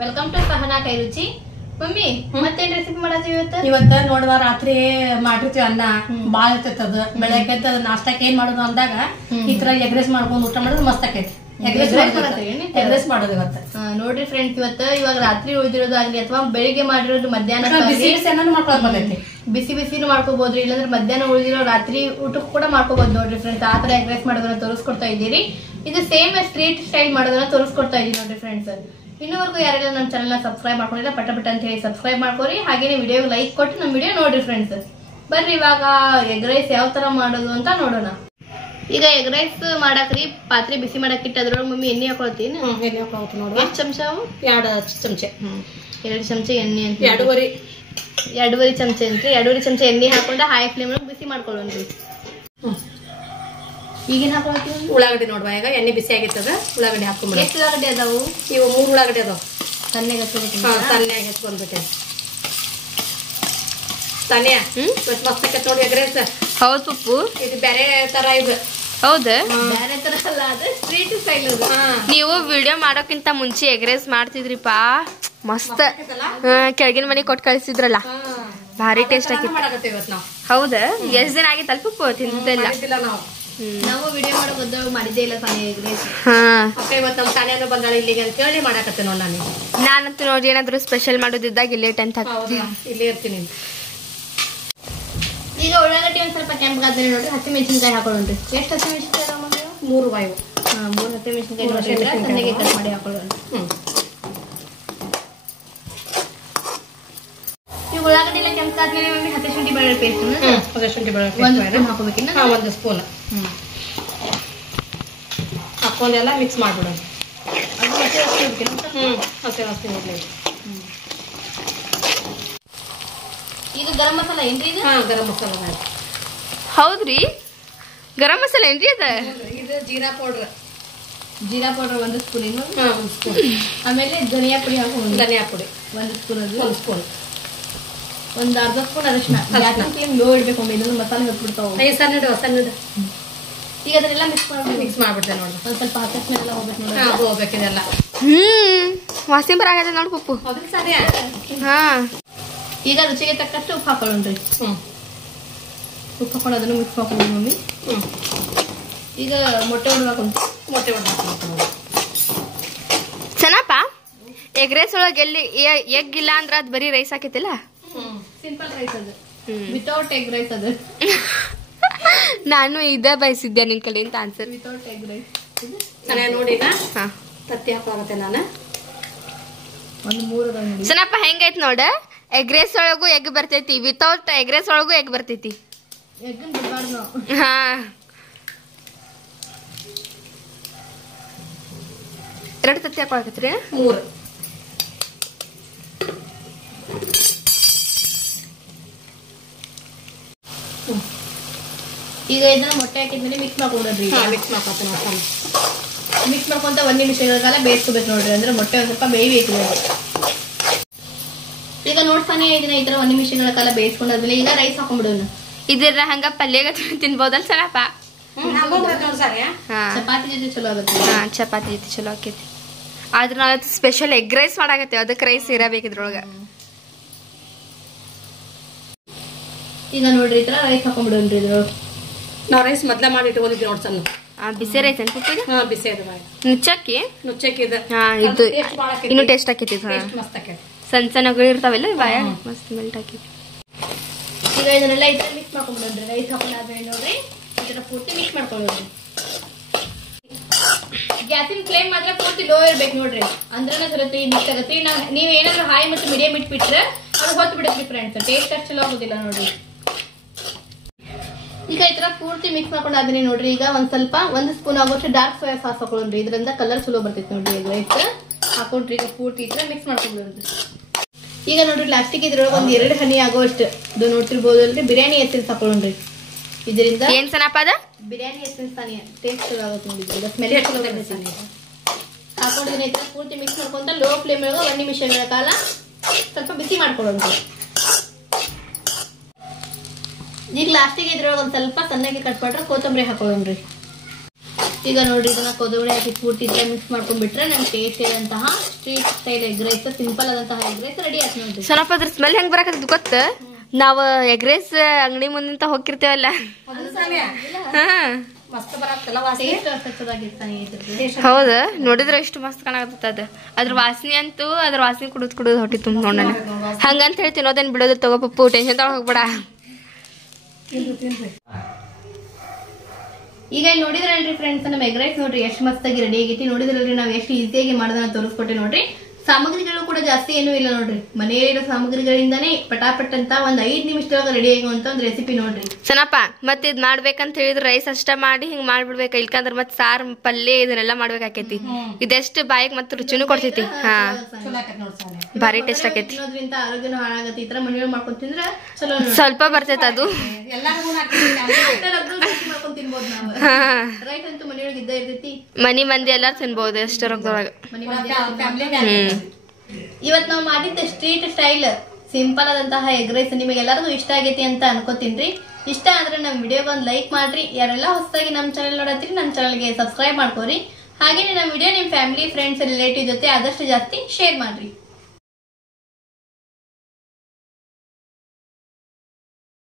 Welcome to Sahana ಕೈ ರುಚಿ. Mummy ಮತ್ತೇನ್ ರೆಸಿಪಿ ಮಾಡತ್ತೀವಿ ಇವತ್ತ ನೋಡುವ ರಾತ್ರಿ ಮಾಡಿರ್ತೀವಿ ಅನ್ನ ಬಾಳ ಇರ್ತದ. ಬೆಳಗ್ಗೆ ನಾಷ್ಟಕ್ಕೆ ಏನ್ ಮಾಡೋದು ಅಂದಾಗ ಈ ತರ ಎಗ್ ರೈಸ್ ಮಾಡ್ಕೊಂಡು ಊಟ ಮಾಡೋದು ಮಸ್ತ್ ಆಕೈತಿ. ಎಗ್ ರೈಸ್ ಮಾಡೋದು ಇವತ್ತ ನೋಡ್ರಿ ಫ್ರೆಂಡ್ಸ್, ಇವಾಗ ರಾತ್ರಿ ಉಳಿದಿರೋದಾಗ್ಲಿ ಅಥವಾ ಬೆಳಿಗ್ಗೆ ಮಾಡಿರೋದು ಮಧ್ಯಾಹ್ನ ಮಾಡ್ಕೊಳಕ್ ಬರ್ತೈತಿ. ಬಿಸಿ ಬಿಸಿನೂ ಮಾಡ್ಕೋಬಹುದ್ರಿ, ಇಲ್ಲಾಂದ್ರೆ ಮಧ್ಯಾಹ್ನ ಉಳಿದಿರೋ ರಾತ್ರಿ ಊಟಕ್ಕೂ ಕೂಡ ಮಾಡ್ಕೋಬಹುದು. ನೋಡ್ರಿ ಫ್ರೆಂಡ್ಸ್, ಆ ತರ ಎಗ್ ರೈಸ್ ಮಾಡೋದನ್ನ ತೋರಿಸ್ಕೊಡ್ತಾ ಇದ್ದೀರಿ. ಇದು ಸೇಮ್ ಸ್ಟ್ರೀಟ್ ಸ್ಟೈಲ್ ಮಾಡೋದನ್ನ ತೋರಿಸ್ಕೊಡ್ತಾ ಇದೀನಿ ನೋಡ್ರಿ ಫ್ರೆಂಡ್ಸ್. ಇನ್ನೂವರೆಗೂ ಯಾರೆಲ್ಲ ನಮ್ಮ ಚಾನಲ್ ನ ಸಬ್ಸ್ಕ್ರೈಬ್ ಮಾಡ್ಕೊಂಡಿಲ್ಲ ಪಟ ಅಂತ ಹೇಳಿ ಸಬ್ಸ್ಕ್ರೈಬ್ ಮಾಡ್ಕೊರಿ. ಹಾಗೇನೆ ವಿಡಿಯೋ ಲೈಕ್ ಕೊಟ್ಟು ನಮ್ಮ ವಿಡಿಯೋ ನೋಡ್ರಿ ಫ್ರೆಂಡ್ಸ್. ಬರ್ರಿ ಇವಾಗ ಎಗ್ ರೈಸ್ ಯಾವ ತರ ಮಾಡೋದು ಅಂತ ನೋಡೋಣ. ಈಗ ಎಗ್ ರೈಸ್ ಮಾಡಕ್ರಿ ಪಾತ್ರೆ ಬಿಸಿ ಮಾಡಕ್ ಇಟ್ಟು ಅದ್ರೊಳಗೆ ಮಮ್ಮಿ ಎಣ್ಣೆ ಹಾಕೊಳ್ತೀನಿ. ಎಣ್ಣೆ ಹಾಕೊಳ್ತೀನಿ ನೋಡುವ. ಎಷ್ಟು ಚಮಚ? 2 ಚಮಚೆ. 2 ಚಮಚ ಎಣ್ಣೆ ಅಂತ 2.5 ಚಮಚ ಅಂತ್ರಿ. 2.5 ಚಮಚ ಎಣ್ಣೆ ಹಾಕೊಂಡ ಹೈ ಫ್ಲೇಮ್ ಒಳಗೆ ಬಿಸಿ ಮಾಡ್ಕೊಳ್ಳೋಣ್ರಿ. ಈಗೇನ್ ಹಾಕೊಳ್ತೀವಿ? ಉಳ್ಳಾಗಡ್ಡಿ ನೋಡುವ. ಈಗ ಎಣ್ಣೆ ಬಿಸಿ ಆಗಿರ್ತದ, ಉಳ್ಳಾಗಡ್ಡಿ ಹಾಕೊಂಡ್ಬಿಡ. ಎಷ್ಟು ಉಳ್ಳಾಗಡ್ಡಿ ಅದಾವು? ಇವು 3 ಉಳ್ಳಾಗಡ್ಡಿ ಅದಾವ. ಸಣ್ಣಗೆ ಸಣ್ಣಗೆ ಹಚ್ಕೊಂಡ್ಬಿಟ್ಟೆ. ತಾನ್ಯಾ ಮಸ್ತ್ ಆಕೈತಿ ನೋಡಿ ಎಗ್ ರೈಸ್. ಹೌದು ಪಪ್ಪು, ಇದು ಬೇರೆ ತರ ಇದು. ಹೌದಾ? ಬೇರೆ ತರ ಅಲ್ಲ, ಅದು ಸ್ಟ್ರೀಟ್ ಸ್ಟೈಲ್ ಅದು. ನೀವು ವಿಡಿಯೋ ಮಾಡೋಕ್ಕಿಂತ ಮುಂಚೆ ಎಗ್ ರೈಸ್ ಮಾಡ್ತಿದ್ರಿಪಾ, ಮಸ್ತ್. ಕೆಳಗಿನ ಮನೆ ಕೊಟ್ಟು ಕಳಿಸಿದ್ರಲ್ಲ, ಭಾರಿ ಟೇಸ್ಟ್ ಆಗಿತ್ತು. ಹೌದಾ? ಎಷ್ಟ್ ದಿನ ಆಗಿತ್ತು ಅಲ್ಪ ಪಪ್ಪು ತಿಂದಿಲ್ಲ ನಾವು ವಿಡಿಯೋ ಮಾಡೋ ಬದ್ದಾಗ ಮಾಡಿದ್ದೇ ಇಲ್ಲ ತಾನೇ ಎಗ್ ರೈಸ್. ಇವತ್ತು ನಮ್ಮ ತಾನ್ಯಾನು ಬಂದಾಳ ಇಲ್ಲಿಗೆ ಅಂತ ಹೇಳಿ ಮಾಡಾಕತ್ತೆ ನೋಡ್. ನಾನಂತೂ ನೋಡಿ ಏನಾದ್ರು ಸ್ಪೆಷಲ್ ಮಾಡೋದಿದ್ದಾಗ ಇಲ್ಲೇ ಟೆಂತ್ ಇಲ್ಲೇ ಇರ್ತೀನಿ. ಈಗ ಉಳ್ಳಾಗಡ್ಡಿ ಒಂದ್ ಸ್ವಲ್ಪ ಕೆಂಪಗಾದ್ರೆ ನೋಡ್ರಿ, ಹಸಿಮೆಣಸಿನಕಾಯಿ ಹಾಕೊಳ್ಳೋಣ್ರಿ. ಎಷ್ಟು ಹಸಿಮೆಣಸಿನಕಾಯಿ? 3 ಬಾಯಿ. 3 ಹಸಿಮೆಣಸಿನಕಾಯಿ ನೋಡ್ರಿ, ಸಣ್ಣಗೆ ಕಟ್ ಮಾಡಿ ಹಾಕೊಳ್ಳೋಣ. ಈ ಉಳ್ಳಾಗಡ್ಡಿ ಎಲ್ಲ ಕೆಂಪಗಾದ್ಮೇಲೆ ಹಸಿಶುಂಠಿ ಬೆಳ್ಳುಳ್ಳಿ ಪೇಸ್ಟ್ ಹಾಕೋಬೇಕಿನ್ನ 1 ಸ್ಪೂನ್ ಹಾಕೊಂಡೆಲ್ಲ ಮಿಕ್ಸ್ ಮಾಡ್ಬಿಡೋಣ. ಅದು ಹಸಿ ಹಸಿ ಇರ್ಲಿ. ಈಗ ಗರಂ ಮಸಾಲ ಏನ್ರಿ ಇದು? ಗರಂ ಮಸಾಲ. ಹೌದ್ರಿ, ಗರಂ ಮಸಾಲ ಏನ್ರಿ ಅದ? ಇದು ಜೀರಾ ಪೌಡರ್. 1 ಸ್ಪೂನ್. 1 ಸ್ಪೂನ್. ಆಮೇಲೆ ಧನಿಯಾ ಪುಡಿ ಹಾಕೊಂಡು. ಧನಿಯಾ ಪುಡಿ 1 ಸ್ಪೂನ್. 1 ಸ್ಪೂನ್. ಒಂದು ಅರ್ಧ ಸ್ಪೂನ್ ಅರಿಶಿನ. ಲೋ ಇಡ್ಬೇಕು, ಇನ್ನೊಂದು ಮಸಾಲೆ ಹೊತ್ಬಿಡ್ತಾವ. ಸಣ್ಣ. ಈಗ ಅದನ್ನೆಲ್ಲ ಮಿಕ್ಸ್ ಮಾಡ್ಬಿಡ್ತೇನೆ ನೋಡಿ. ಒಂದ್ ಸ್ವಲ್ಪ ಹಸಿಮೆಲ್ಲ ಹೋಗ್ಬೇಕು ನೋಡಿ. ಹೋಗ್ಬೇಕಿದೆಲ್ಲ. ವಾಸನೆ ಬರಾಗತ್ತೆ ನೋಡ್ ಪಪ್ಪು. ಹಾ, ಈಗ ರುಚಿಗೆ ತಕ್ಕಷ್ಟು ಉಪ್ಪು ಹಾಕೊಳ್ಳೋಣ್ರಿ. ಉಪ್ಪು ಹಾಕೊಂಡು ಅದನ್ನು ಮಿಕ್ಸ್ ಹಾಕೊಂಡು ಮಮ್ಮಿ. ಈಗ ಮೊಟ್ಟೆ ಹೊಡ್ಬೇಕು. ಚೆನ್ನಪ್ಪ, ಎಗ್ ರೈಸ್ ಒಳಗೆ ಎಲ್ಲಿ ಎಗ್ ಇಲ್ಲ ಅಂದ್ರ ಅದ್ ಬರೀ ರೈಸ್ ಹಾಕೈತಿಲ್ಲ. ಸಿಂಪಲ್ ರೈಸ್ ಅದು, ವಿತೌಟ್ ಎಗ್ ರೈಸ್ ಅದು. ನಾನು ಇದ ಬಯಸಿದ್ದೆ ನಿನ್ ಕಡೆಯಿಂದ ಆನ್ಸರ್. ವಿತೌಟ್ ಎಗ್ ರೈಸ್ ನೋಡಿ. ತತ್ತಿ ಹಾಕೋಗತ್ತೆ ನಾನು. ಒಂದು 3 ಅದ ನೋಡಿ. ಚೆನ್ನಪ್ಪ ಹೆಂಗೈತ್ ನೋಡ, ಎಗ್ ರೈಸ್ ಒಳಗೂ ಎಗ್ ಬರ್ತೈತಿ, ವಿತೌಟ್ ಎಗ್ ರೈಸ್ ಒಳಗೂ ಎಗ್ ಬರ್ತೈತಿ. ಎಗ್ಗನ್ ಬಿಡಬಾರ್ದು ನಾವು. ಹಾ, 2 ತತ್ತಿ ಹಾಕೊಳಕತ್ರಿ. 3. ಈಗ ಇದನ್ನ ಮೊಟ್ಟೆ ಹಾಕಿದ್ಮೇಲೆ ಮಿಕ್ಸ್ ಮಾಡ್ಕೊಂಡ್ರಿ. ಮಿಕ್ಸ್ ಮಾಡ್ಕೊತೀನಿ. ಮಿಕ್ಸ್ ಮಾಡ್ಕೊಂತ 1 ನಿಮಿಷಗಳ ಕಾಲ ಬೇಯಿಸ್ಕೋಬೇಕು ನೋಡ್ರಿ, ಅಂದ್ರೆ ಮೊಟ್ಟೆ ಒಂದ್ ಸ್ವಲ್ಪ ಬೇಯಬೇಕು. ಈಗ ನೋಡ್ತಾನೆ ಇದನ್ನ ಈ ತರ 1 ನಿಮಿಷಗಳ ಕಾಲ ಬೇಯಿಸ್ಕೊಂಡಾದ್ಮೇಲೆ ಈಗ ರೈಸ್ ಹಾಕೊಂಡ್ಬಿಡೋಣ. ಇದ್ರ ಹಂಗ ಪಲ್ಯಗ ತಿನ್ಬೋದಲ್ ಚೆನ್ನಪ್ಪ? ಚಪಾತಿ ಜೊತೆ ಚಲೋ ಆಗುತ್ತೆ. ಹಾ, ಚಪಾತಿ ಜೊತೆ ಚಲೋ ಆಕೈತಿ. ಆದ್ರ ನಾವ್ ಸ್ಪೆಷಲ್ ಎಗ್ ರೈಸ್ ಮಾಡಾಕತ್ತೀವಿ, ಅದಕ್ಕೆ ರೈಸ್ ಇರಬೇಕಿದ್ರೊಳಗ. ಈಗ ನೋಡ್ರಿ ಈ ತರ ರೈಸ್ ಹಾಕೊಂಡ್ಬಿಡೋಣ್ರಿ. ಇದ್ರೊಳಗೆ ನಾವ್ ರೈಸ್ ಮೊದ್ಲ ಮಾಡಿ ಇಟ್ಕೊಂಡಿದ್ವಿ ನೋಡ್. ಸಣ್ಣ ಬಿಸಿ ರೈಸ್ ಅಂತ ಬಿಸಿ ನುಚ್ಚಕ್ಕಿ. ಹಾ, ಇದು ಇನ್ನು ಟೇಸ್ಟ್ ಆಕೈತಿ. ಸಣ್ಣ ಸಣ್ಣಗಳು ಇರ್ತಾವೆಲ್ಲ ಬಾಯ ಮಸ್ತ್ ಮೆಲ್ಟ್ ಆಕೈತಿ. ಈಗ ಇದನ್ನೆಲ್ಲ ಈ ತರ ಮಿಕ್ಸ್ ಮಾಡ್ಕೊಂಡ್ಬಿಡೋಣ್ರಿ. ರೈಸ್ ಹಾಕೊಂಡಾದ್ಮೇಲೆ ನೋಡ್ರಿ ಈ ತರ ಪೂರ್ತಿ ಮಿಕ್ಸ್ ಮಾಡ್ಕೊಳ್ಳೋದ್ರಿ. ಗ್ಯಾಸಿನ ಫ್ಲೇಮ್ ಮಾತ್ರ ಪೂರ್ತಿ ಲೋ ಇರ್ಬೇಕು ನೋಡ್ರಿ, ಅಂದ್ರೆ ಸರತಿ ಮಿಕ್ಸ್ ಆಗತ್ರಿ. ನೀವ್ ಏನಾದ್ರು ಹಾಯ್ ಮತ್ತು ಮೀಡಿಯಂ ಇಟ್ಬಿಟ್ರೆ ಅದು ಹೊತ್ತು ಬಿಡುತ್ತೆ ಫ್ರೆಂಡ್ಸ್, ಟೇಸ್ಟ್ ಅಷ್ಟು ಚಲೋ ಆಗೋದಿಲ್ಲ ನೋಡ್ರಿ. ಈಗ ಈ ತರ ಪೂರ್ತಿ ಮಿಕ್ಸ್ ಮಾಡ್ಕೊಂಡಾದ್ಮೇಲೆ ನೋಡ್ರಿ ಈಗ ಒಂದ್ ಸ್ವಲ್ಪ 1 ಸ್ಪೂನ್ ಆಗೋಷ್ಟು ಡಾರ್ಕ್ ಸೋಯಾ ಸಾಸ್ ಹಾಕೊಳ್ಳೋಣ್ರಿ. ಇದರಿಂದ ಕಲರ್ ಚಲೋ ಬರ್ತೈತಿ ನೋಡ್ರಿ. ಎಗ್ ರೈಸ್ ಹಾಕೊಂಡ್ರಿ ಈಗ ಪೂರ್ತಿ ಈ ತರ ಮಿಕ್ಸ್ ಮಾಡ್ಕೊಂಡ್ಬಿಡೋಣ್ರಿ. ಈಗ ನೋಡ್ರಿ ಲಾಸ್ಟಿಗೆ ಇದ್ರೊಳಗೆ 1 2 ಹನಿ ಆಗೋಷ್ಟು ಇದು ನೋಡ್ತಿರ್ಬೋದು ಅಲ್ರಿ, ಬಿರಿಯಾನಿ ಎಸೆನ್ಸ್ ಹಾಕೊಳ್ಳೋಣ್ರಿ. ಇದರಿಂದ ಏನ್ ಸನಪ್ಪ ಅದ? ಬಿರಿಯಾನಿ ಎಸೆನ್ಸ್ ತಾನೇ ಟೇಸ್ಟ್ ಚಲೋ ಆಗುತ್ತೆ ನೋಡಿದ್ರಿ. ಸ್ಮೆಲ್ ಚಲೋ ಬರ್ತೈತಿ. ಹಾಕೊಂಡಿದ್ರೆ ಈ ತರ ಪೂರ್ತಿ ಮಿಕ್ಸ್ ಮಾಡ್ಕೊಂತ ಲೋ ಫ್ಲೇಮ್ ಒಳಗೆ 1 ನಿಮಿಷಗಳ ಕಾಲ ಸ್ವಲ್ಪ ಬಿಸಿ ಮಾಡ್ಕೊಳ್ಳೋಣ್ರಿ. ಈಗ ಲಾಸ್ಟಿಗೆ ಇದ್ರೊಳಗೆ ಒಂದ್ ಸ್ವಲ್ಪ ಸಣ್ಣಗೆ ಕಟ್ ಮಾಡ್ರೆ ಕೊತ್ತಂಬರಿ ಹಾಕೊಳ್ಳೋಣ್ರಿ. ಈಗ ನೋಡ್ರಿ ಇದನ್ನ ಕೊತ್ತಂಬರಿ ಹಾಕಿ ಪೂರ್ತಿ ಮಿಕ್ಸ್ ಮಾಡ್ಕೊಂಡ್ಬಿಟ್ರೆ ನಮ್ ಟೇಸ್ಟ್ ಇರುವಂತಹ street style egg rice, simple ಆದಂತಹ ಎಗ್ ರೈಸ್ ರೆಡಿ ಆಯ್ತು ನೋಡ್ರಿ. ಸ್ವಲ್ಪ ಅದ್ರ ಸ್ಮೆಲ್ ಹೆಂಗ್ ಬರಕತ್ತದ ಗೊತ್ತ? ನಾವ್ ಎಗ್ ರೈಸ್ ಅಂಗಡಿ ಮುಂದಿಂತ ಹೋಗಿರ್ತೇವಲ್ಲ, ಮಸ್ತ್ ಬರತ್ತಲ್ಲ ವಾಸನೆ. ಹೌದ, ನೋಡಿದ್ರ ಎಷ್ಟು ಮಸ್ತ್ ಕಾಣಕತ್ತ ಅದ್ರ ವಾಸನೆ ಅಂತೂ. ಅದ್ರ ವಾಸನೆ ಕುಡುದ್ ಹೊಟ್ಟಿ ತುಂಬ ನೋಡೋಣ. ಹಂಗಂತ ಹೇಳಿ ತಿನ್ನೋದೇನ್ ಬಿಡೋದು ತಗೋ ಪಪ್ಪು, ಟೆನ್ಷನ್ ತಗೊಳಕ್ ಹೋಗ್ಬೇಡ. ಈಗ ಇಲ್ಲಿ ನೋಡಿದ್ರಲ್ರಿ ಫ್ರೆಂಡ್ಸ್, ನಮ್ಮ ಎಗ್ ರೈಸ್ ನೋಡ್ರಿ ಎಷ್ಟು ಮಸ್ತಾಗಿ ರೆಡಿ ಆಗೈತಿ. ನೋಡಿದ್ರಲ್ರಿ ನಾವು ಎಷ್ಟು ಈಸಿಯಾಗಿ ಮಾಡೋದನ್ನ ತೋರಿಸ್ಕೊಟ್ಟೆ ನೋಡ್ರಿ. ಸಾಮಗ್ರಿಗಳು ಕೂಡ ಜಾಸ್ತಿ ಏನೂ ಇಲ್ಲ ನೋಡ್ರಿ, ಮನೆಯಲ್ಲಿರೋ ಸಾಮಗ್ರಿಗಳಿಂದಾನೇ ಪಟಾಪಟ್ ಅಂತ ಒಂದ್ 5 ನಿಮಿಷದೊಳಗ ರೆಡಿ ಆಗುವಂತ ಒಂದ್ ರೆಸಿಪಿ ನೋಡ್ರಿ. ಸನಪ್ಪ ಮತ್ ಇದ್ ಮಾಡ್ಬೇಕಂತ ಹೇಳಿದ್ರೆ ರೈಸ್ ಅಷ್ಟ ಮಾಡಿ ಹಿಂಗ್ ಮಾಡ್ಬಿಡ್ಬೇಕ, ಇಲ್ಕಂದ್ರ ಮತ್ ಸಾರ್ ಪಲ್ಯ ಇದನ್ನೆಲ್ಲ ಮಾಡ್ಬೇಕಾಕೇತಿ. ಇದೆಷ್ಟು ಬಾಯಿಗೆ ಮತ್ ರುಚಿನೂ ಕೊಡ್ತೈತಿ. ಹಾ, ಭಾರಿ ಟೇಸ್ಟ್ ಆಕೇತಿ. ತಿನ್ನೋದ್ರಿಂದ ಆರೋಗ್ಯನೂ ಹಾಳಾಗತ್ತೆ. ಈ ತರ ಮನೆಯೊಳಗೆ ಮಾಡ್ಕೊಂಡ್ ತಿಂದ್ರ ಚಲೋ, ಸ್ವಲ್ಪ ಬರ್ತೈತ ಅದು. ಮಾಡ್ಕೊಂಡ್ ತಿನ್ಬೋದು ನಾವು. ರೈಟ್ ಅಂತೂ ಮನೆಯೊಳಗೆ ಇದ್ದ ಇರ್ತೈತಿ, ಮನಿ ಮಂದಿ ಎಲ್ಲಾರು ತಿನ್ಬಹುದು ಎಷ್ಟ ರೊಕ್ಕದೊಳಗ. ಇವತ್ ನಾವು ಮಾಡಿದ್ದ ಸ್ಟ್ರೀಟ್ ಸ್ಟೈಲ್ ಸಿಂಪಲ್ ಆದಂತಹ ಎಗ್ ರೈಸ್ ನಿಮಗೆಲ್ಲರಿಗೂ ಇಷ್ಟ ಆಗೈತಿ ಅಂತ ಅನ್ಕೋತೀನಿ. ಇಷ್ಟ ಆದ್ರೆ ನಮ್ ವಿಡಿಯೋಗೆ ಒಂದು ಲೈಕ್ ಮಾಡ್ರಿ. ಯಾರೆಲ್ಲ ಹೊಸದಾಗಿ ನಮ್ ಚಾನೆಲ್ ನೋಡತ್ರಿ ನಮ್ ಚಾನೆಲ್ಗೆ ಸಬ್ಸ್ಕ್ರೈಬ್ ಮಾಡ್ಕೋರಿ. ಹಾಗೇನೆ ನಮ್ ವಿಡಿಯೋ ನಿಮ್ ಫ್ಯಾಮಿಲಿ, ಫ್ರೆಂಡ್ಸ್, ರಿಲೇಟಿವ್ ಜೊತೆ ಆದಷ್ಟು ಜಾಸ್ತಿ ಶೇರ್ ಮಾಡ್ರಿ.